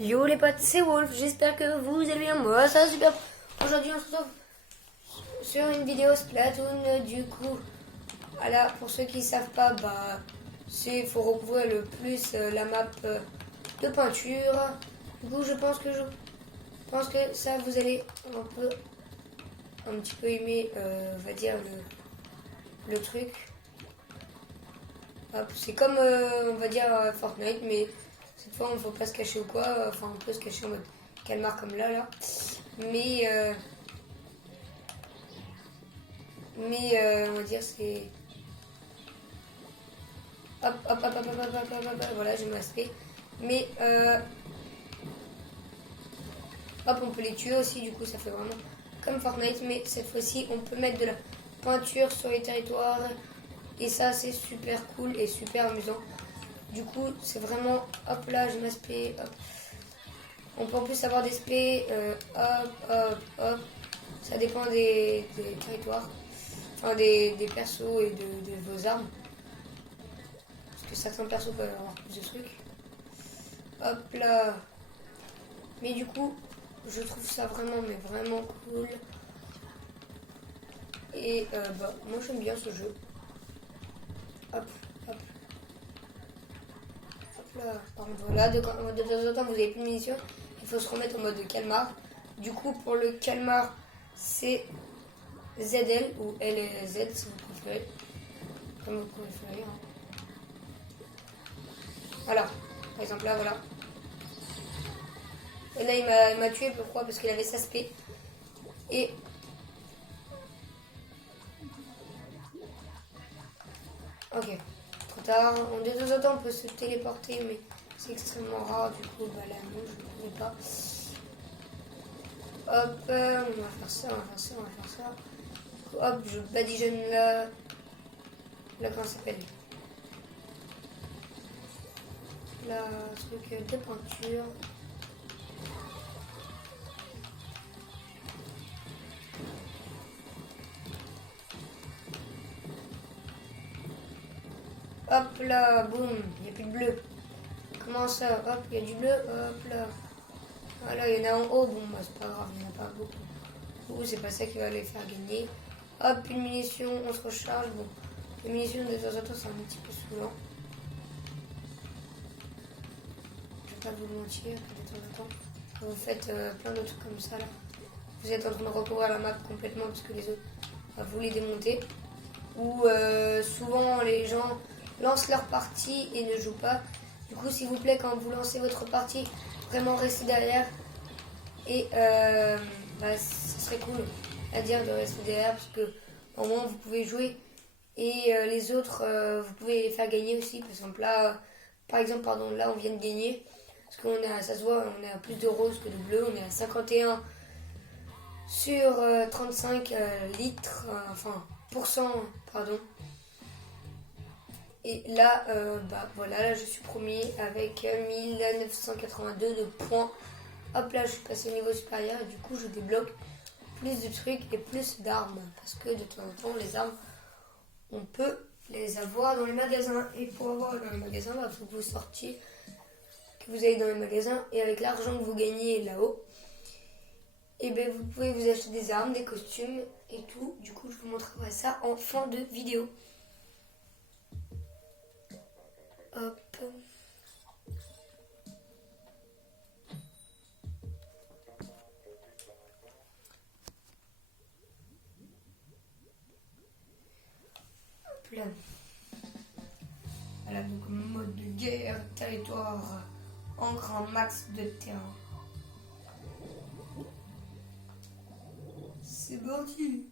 Yo les potes, c'est Wolf, j'espère que vous allez bien, moi ça va super. Aujourd'hui on se retrouve sur une vidéo Splatoon, du coup, voilà, pour ceux qui savent pas, bah, faut recouvrir le plus la map de peinture. Du coup je pense que ça vous allez un petit peu aimer, on va dire le truc. Hop, c'est comme on va dire Fortnite, mais cette fois on ne faut pas se cacher ou quoi, enfin on peut se cacher en mode calmar comme là. Mais on va dire c'est hop, voilà, j'ai mon aspect. Mais hop, on peut les tuer aussi, du coup ça fait vraiment comme Fortnite, mais cette fois-ci on peut mettre de la peinture sur les territoires et ça c'est super cool et super amusant. Du coup c'est vraiment, hop là, j'ai mon aspect, hop. On peut en plus avoir des spé, hop. Ça dépend des territoires, enfin des persos et de vos armes. Parce que certains persos peuvent avoir plus de trucs. Hop là. Mais du coup, je trouve ça vraiment cool. Et bah, moi j'aime bien ce jeu. Hop. Hop là. Par contre, voilà, de temps en temps vous avez plus de munitions. Il faut se remettre en mode calmar. Du coup, pour le calmar, c'est ZL ou LZ si vous préférez. Comme vous préférez. Hein. Voilà. Par exemple, là, voilà. Et là, il m'a tué. Pourquoi? Parce qu'il avait sa spé. Et. Ok. Trop tard. De temps en temps, on peut se téléporter, mais c'est extrêmement rare. Du coup, bah là, non, je ne connais pas. Hop, on va faire ça. Hop, je badigeonne là. Là, comment ça s'appelle? La truc de peinture. Hop là, boum, il n'y a plus de bleu. Comment ça? Hop, il y a du bleu, hop là. Voilà, il y en a en haut, bon, bah, c'est pas grave, il n'y en a pas beaucoup. C'est pas ça qui va les faire gagner. Hop, une munition, on se recharge. Bon, les munitions de temps en temps, c'est un petit peu saoulant. Je vais pas vous mentir, de temps en temps. Quand vous faites plein de trucs comme ça, là, vous êtes en train de recouvrir la map complètement parce que les autres, bah, vous les démontez. Ou souvent, les gens lancent leur partie et ne jouent pas. Du coup, s'il vous plaît, quand vous lancez votre partie, vraiment restez derrière. Et bah, ce serait cool à dire de rester derrière parce que au moins vous pouvez jouer. Et les autres, vous pouvez les faire gagner aussi. Par exemple, là, là, on vient de gagner. Parce qu'on est, ça se voit, on est à plus de rose que de bleu. On est à 51 sur 35 litres, pardon. Et là, bah voilà, là je suis premier avec 1982 de points. Hop là, je suis passé au niveau supérieur et du coup je débloque plus de trucs et plus d'armes. Parce que de temps en temps, les armes, on peut les avoir dans les magasins. Et pour avoir dans les magasins, il faut que vous sortiez, que vous allez dans les magasins et avec l'argent que vous gagnez là-haut, et bien vous pouvez vous acheter des armes, des costumes et tout. Du coup, je vous montrerai ça en fin de vidéo. Hop. Hop là. Voilà, donc mode de guerre, territoire, en grand max de terrain. C'est parti.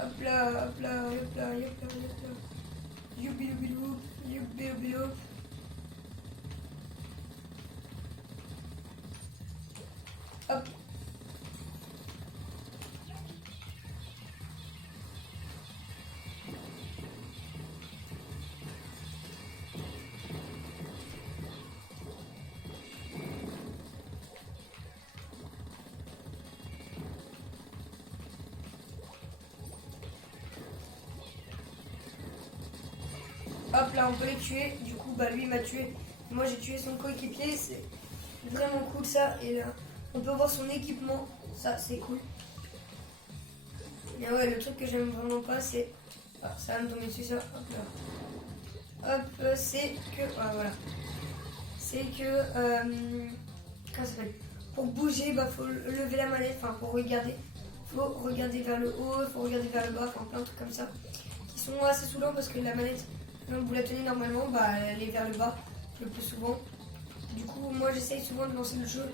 Hop là. Youpi. Hop. Hop là, on peut les tuer. Du coup, bah lui il m'a tué. Moi j'ai tué son coéquipier, c'est vraiment cool ça. Et là, on peut voir son équipement, ça c'est cool. Mais ouais, le truc que j'aime vraiment pas, c'est... Ah, ça va me tomber dessus ça, hop là. Hop, c'est que... Ah, voilà. C'est que... comment ça s'appelle? Pour bouger, bah faut lever la manette, enfin pour regarder. Faut regarder vers le haut, faut regarder vers le bas, enfin plein de trucs comme ça. Qui sont assez saoulants parce que la manette, quand vous la tenez normalement, bah elle est vers le bas, le plus souvent. Du coup, moi j'essaye souvent de lancer le jeu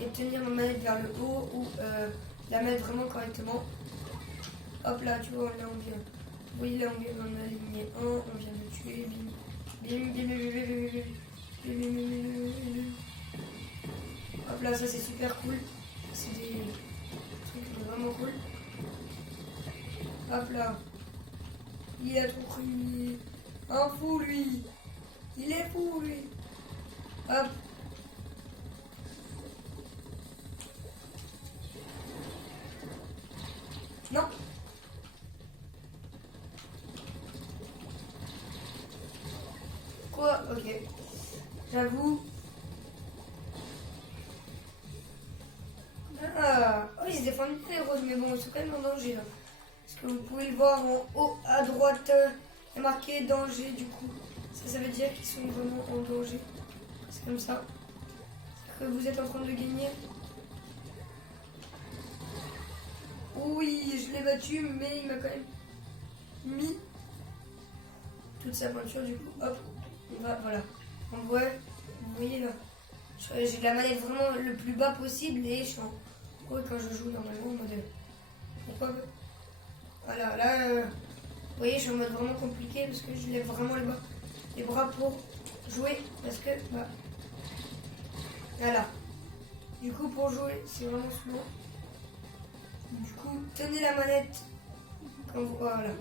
et de tenir ma manette vers le haut ou la mettre vraiment correctement. Hop là, tu vois, là on vient. Oui, là on vient d'en aligner un, on vient de tuer, bim, bim, bim, bim, bim, bim, bim, bim, bim, bim, bim. Hop là, ça c'est super cool. C'est des trucs vraiment cool. Hop là. Il a trop cru. Un fou lui. Il est fou lui. Hop. Non. Quoi? Ok. J'avoue. Ah. Oh, ils se défendent bien les roses, mais bon, ils sont quand même en danger là. Parce que vous pouvez le voir en haut à droite, il est marqué danger du coup. Ça veut dire qu'ils sont vraiment en danger. C'est comme ça. C'est que vous êtes en train de gagner. Oui, je l'ai battu, mais il m'a quand même mis toute sa peinture du coup. Hop, on va, voilà. On voit, vous voyez là. J'ai la manette vraiment le plus bas possible et je suis en haut quand je joue normalement en mode. Pourquoi? Voilà, là, vous voyez, je suis en mode vraiment compliqué parce que je lève vraiment les bras pour jouer. Parce que, bah, voilà. Du coup, pour jouer, c'est vraiment souvent. Du coup, tenez la manette quand vous. Voilà.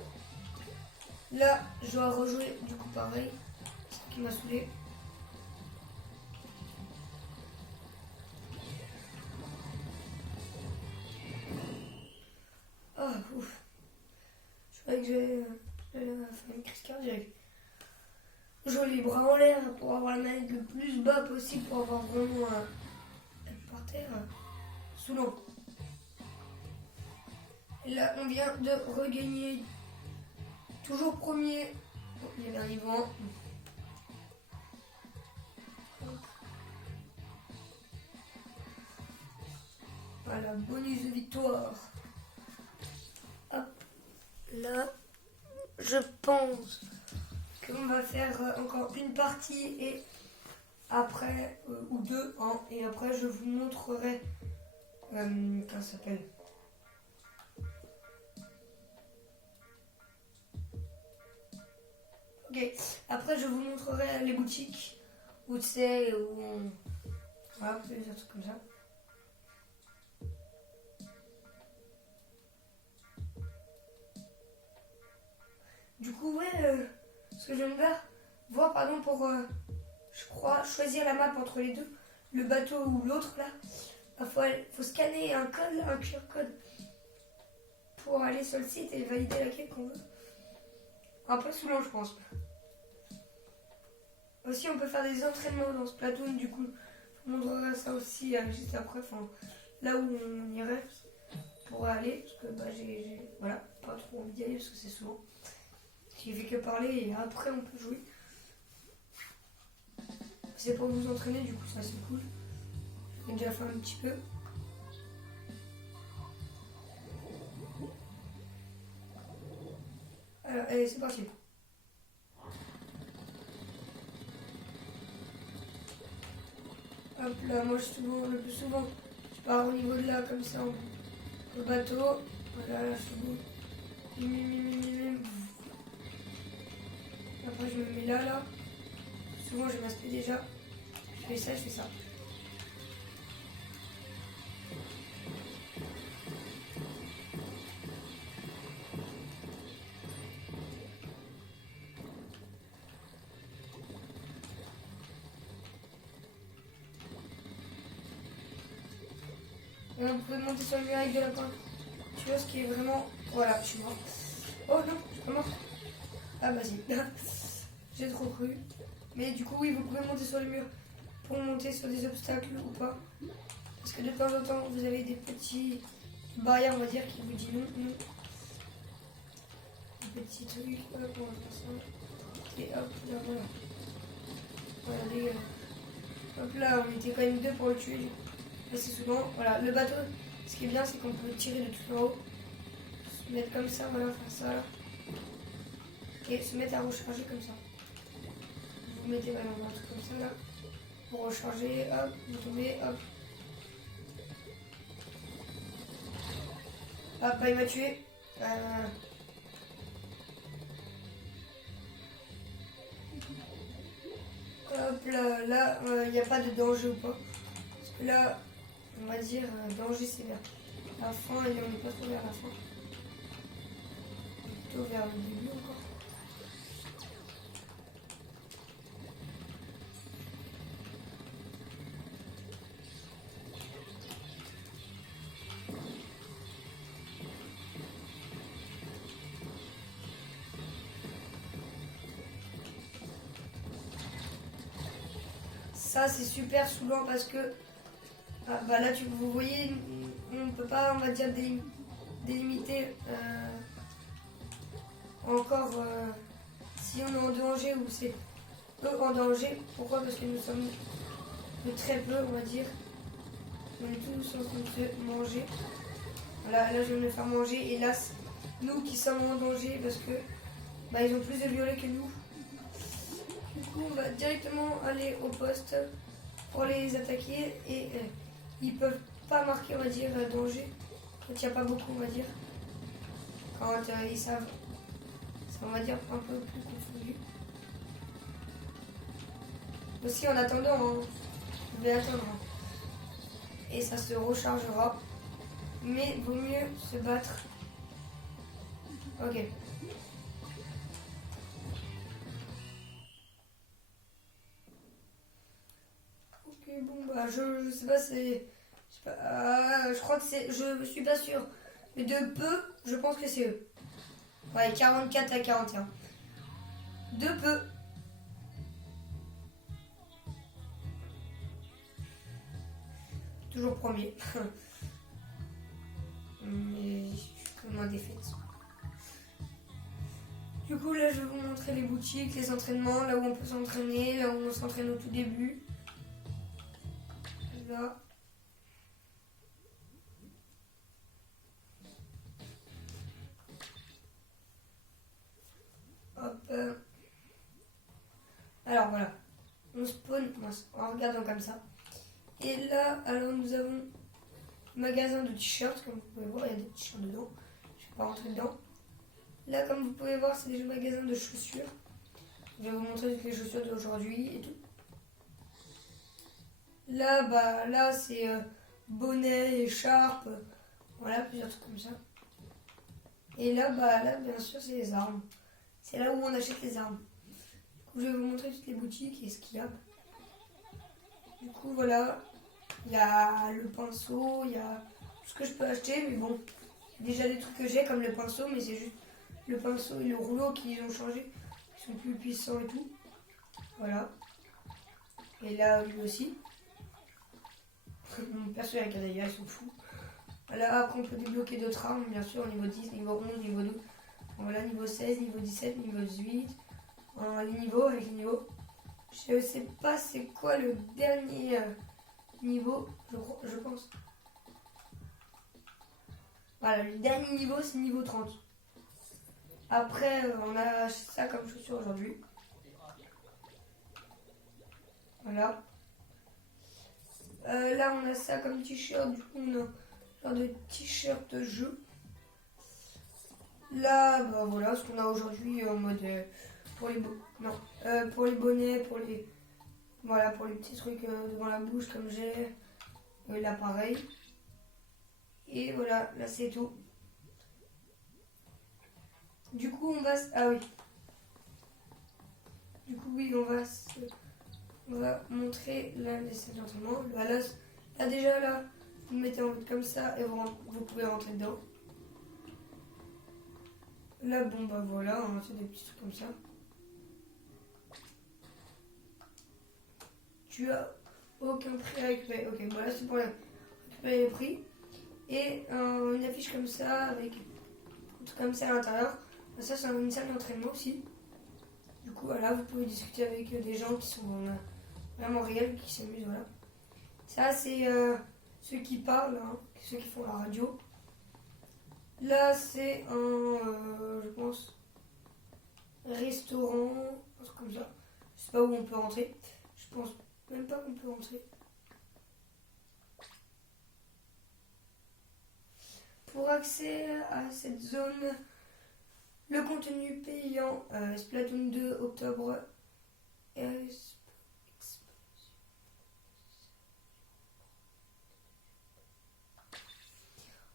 Là, je dois rejouer, du coup, pareil. C'est ce qui m'a saoulé. Ah, ouf. Je croyais que j'allais faire une crise cardiaque. Jouer les bras en l'air pour avoir la manette le plus bas possible pour avoir vraiment être par terre. Saoulant. Et là, on vient de regagner. Toujours premier. Oh, il y avait un niveau 1. Voilà, bonus de victoire. Hop. Là, je pense qu'on va faire encore une partie et après, ou deux, hein, et après je vous montrerai, comment ça s'appelle? Ok, après je vous montrerai les boutiques où c'est, où on... Voilà, des trucs comme ça. Du coup, ouais, ce que je viens de voir, pardon, pour, je crois, choisir la map entre les deux, le bateau ou l'autre, là, il faut scanner un code, un QR code, pour aller sur le site et valider la quête qu'on veut. Un peu saoulant, je pense. Aussi, on peut faire des entraînements dans ce Splatoon, du coup, je vous montrerai ça aussi juste après, enfin, là où on irait pour aller, parce que bah, j'ai voilà, pas trop envie d'y aller parce que c'est souvent. Il fait que parler et après on peut jouer. C'est pour vous entraîner, du coup ça c'est cool. J'ai déjà fait un petit peu. Alors, allez, c'est parti. Hop là, moi le plus souvent, je pars au niveau de là, comme ça, au bateau. Voilà, là je suis bon. Après je me mets là. Souvent je m'aspecte déjà. Je fais ça, je fais ça. Et vous pouvez monter sur le mur avec de la pointe. Tu vois ce qui est vraiment... Voilà, je suis mort. Oh non, je suis pas mort. Ah vas-y. J'ai trop cru. Mais du coup, oui, vous pouvez monter sur les murs pour monter sur des obstacles ou pas. Parce que de temps en temps, vous avez des petits barrières, on va dire, qui vous disent non, non. Des petits trucs, hop, on va faire ça. Et hop, là, voilà. Regardez, hop là, on était quand même deux pour le tuer, du coup. Assez souvent. Voilà, le bateau, ce qui est bien, c'est qu'on peut tirer de tout en haut. Se mettre comme ça, voilà, faire ça là. Et se mettre à recharger comme ça. Vous mettez voilà, un truc comme ça là. Vous rechargez, hop, vous tombez, hop. Hop, bah, il m'a tué. Hop là, là, il n'y a pas de danger ou pas. Parce que là, on va dire, danger c'est vers la fin et on n'est pas trop vers la fin. Plutôt vers le début encore. Ça c'est super saoulant parce que bah là vous voyez on ne peut pas on va dire délimiter encore si on est en danger ou c'est peu en danger. Pourquoi? Parce que nous sommes de très peu on va dire. On est tous en train de se manger. Voilà, là je viens de me faire manger et là nous qui sommes en danger parce que bah, ils ont plus de violets que nous. Du coup, on va directement aller au poste pour les attaquer et ils peuvent pas marquer, on va dire, danger. Quand il n'y a pas beaucoup, on va dire. Quand ils savent, c'est, on va dire, un peu plus confondu. Aussi, en attendant, hein, je vais attendre. Et ça se rechargera. Mais vaut mieux se battre. Ok. Bon bah je sais pas je crois que c'est je suis pas sûr mais de peu je pense que c'est eux. Ouais, 44 à 41 de peu. Toujours premier. Mais je suis comme en défaite. Du coup là je vais vous montrer les boutiques, les entraînements, là où on peut s'entraîner, là où on s'entraîne au tout début. Là. Hop. Alors voilà. On spawn en regardant comme ça. Et là, alors nous avons magasin de t-shirts, comme vous pouvez voir, il y a des t-shirts dedans. Je ne vais pas rentrer dedans. Là, comme vous pouvez voir, c'est des magasins de chaussures. Je vais vous montrer toutes les chaussures d'aujourd'hui et tout. Là, bah, là c'est bonnet, écharpe, voilà, plusieurs trucs comme ça. Et là, bah, là, bien sûr, c'est les armes. C'est là où on achète les armes. Du coup, je vais vous montrer toutes les boutiques et ce qu'il y a. Du coup, voilà, il y a le pinceau, il y a tout ce que je peux acheter, mais bon, déjà des trucs que j'ai comme le pinceau, mais c'est juste le pinceau et le rouleau qui ont changé, qui sont plus puissants et tout. Voilà. Et là, lui aussi. Mon perso avec un dégât, ils sont fous. Voilà, après on peut débloquer d'autres armes, bien sûr, au niveau 10, niveau 11, niveau 12. Voilà, niveau 16, niveau 17, niveau 18. Les niveaux, avec les niveaux. Je sais pas c'est quoi le dernier niveau, je pense. Voilà, le dernier niveau, c'est niveau 30. Après, on a ça comme chaussure aujourd'hui. Voilà. Là, on a ça comme t-shirt. Du coup, on a genre de t-shirt jeu. Là, bah voilà ce qu'on a aujourd'hui en mode pour les pour les bonnets, pour les petits trucs devant la bouche comme j'ai l'appareil. Et voilà, là c'est tout. Du coup, on va oui. Du coup, oui, on va montrer là les salles d'entraînement. Là déjà là, vous mettez en route comme ça et vous pouvez rentrer dedans. Là bon bah voilà, on a fait des petits trucs comme ça. tu as aucun prix à récupérer. Ok, voilà, c'est pour récupérer les prix. Et une affiche comme ça, avec un truc comme ça à l'intérieur. Ça, c'est une salle d'entraînement aussi. Du coup, voilà, vous pouvez discuter avec des gens qui sont vraiment réels, qui s'amusent, voilà. Ça, c'est ceux qui parlent, hein, ceux qui font la radio. Là, c'est un, je pense, restaurant, un truc comme ça. Je sais pas où on peut rentrer. Je pense même pas qu'on peut rentrer. Pour accès à cette zone, le contenu payant, Splatoon 2, octobre.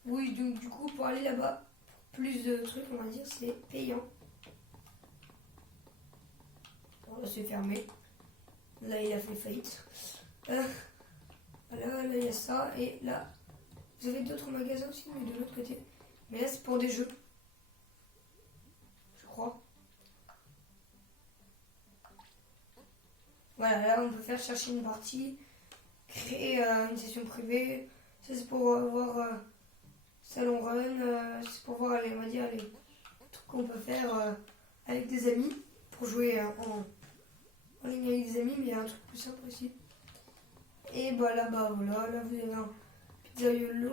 Oui, donc du coup, pour aller là-bas, plus de trucs, on va dire, c'est payant. Là, c'est fermé. Là, il a fait faillite. Voilà, là, il y a ça. Et là, vous avez d'autres magasins aussi, mais de l'autre côté. Mais là, c'est pour des jeux. Je crois. Voilà, là, on peut faire chercher une partie, créer une session privée. Ça, c'est pour voir salon run. C'est pour voir, on va dire, les trucs qu'on peut faire avec des amis. Pour jouer en ligne avec des amis, mais il y a un truc plus simple aussi. Et bah là-bas, voilà, là vous avez un pizzaiolo.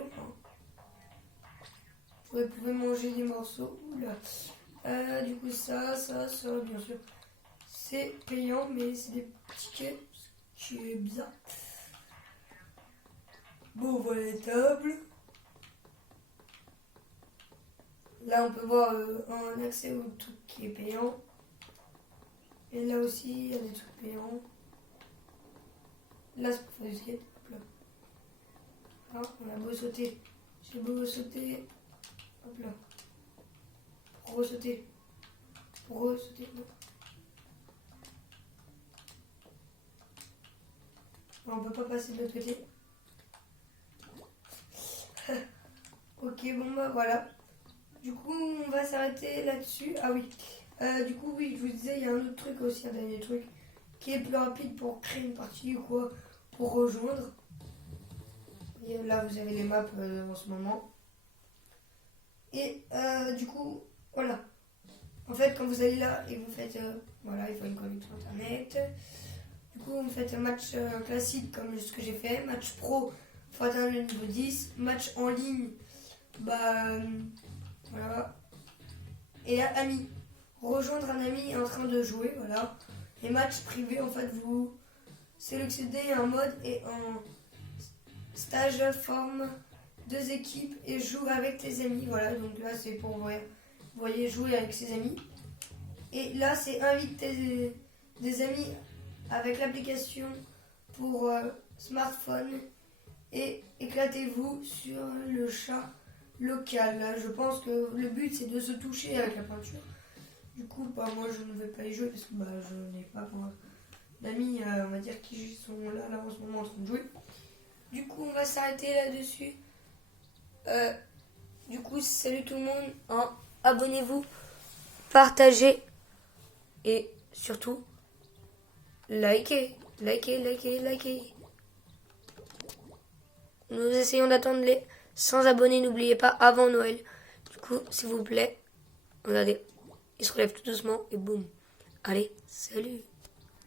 Vous pouvez manger des morceaux. Oula. Du coup, ça, bien sûr. C'est payant, mais c'est des tickets, ce qui est bizarre. Bon, voilà les tables. Là, on peut voir un accès au truc qui est payant. Et là aussi, il y a des trucs payants. Là, c'est pour faire du skate. Hop là. Là, on a beau sauter. J'ai beau sauter. Hop là. Pour ressauter. Pour ressauter. Non, on peut pas passer de l'autre côté. Ok, bon bah voilà. Du coup, on va s'arrêter là-dessus. Ah oui. Du coup, oui, je vous disais, il y a un autre truc aussi, un dernier truc, qui est plus rapide pour créer une partie ou quoi, pour rejoindre. Et là, vous avez les maps en ce moment. Et du coup, voilà. En fait, quand vous allez là et vous faites, voilà, il faut une connexion internet. Du coup, vous faites un match classique comme ce que j'ai fait, match pro, il faut atteindre le niveau 10, match en ligne, bah voilà. Et là, ami, rejoindre un ami en train de jouer, voilà. Et match privé, en fait, vous sélectionnez un mode et un stage forme 2 équipes et joue avec tes amis, voilà. Donc là, c'est pour vous voyez jouer avec ses amis. Et là, c'est invite des amis avec l'application pour smartphone et éclatez-vous sur le chat local. Là, je pense que le but c'est de se toucher avec la peinture. Du coup, bah, moi je ne vais pas y jouer parce que bah, je n'ai pas d'amis, on va dire, qui sont là en ce moment en train de jouer. Du coup, on va s'arrêter là-dessus. Du coup, salut tout le monde. Hein. Abonnez-vous, partagez et surtout, likez. Nous essayons d'attendre les 100 abonnés, n'oubliez pas, avant Noël. Du coup, s'il vous plaît, regardez, il se relève tout doucement et boum. Allez, salut!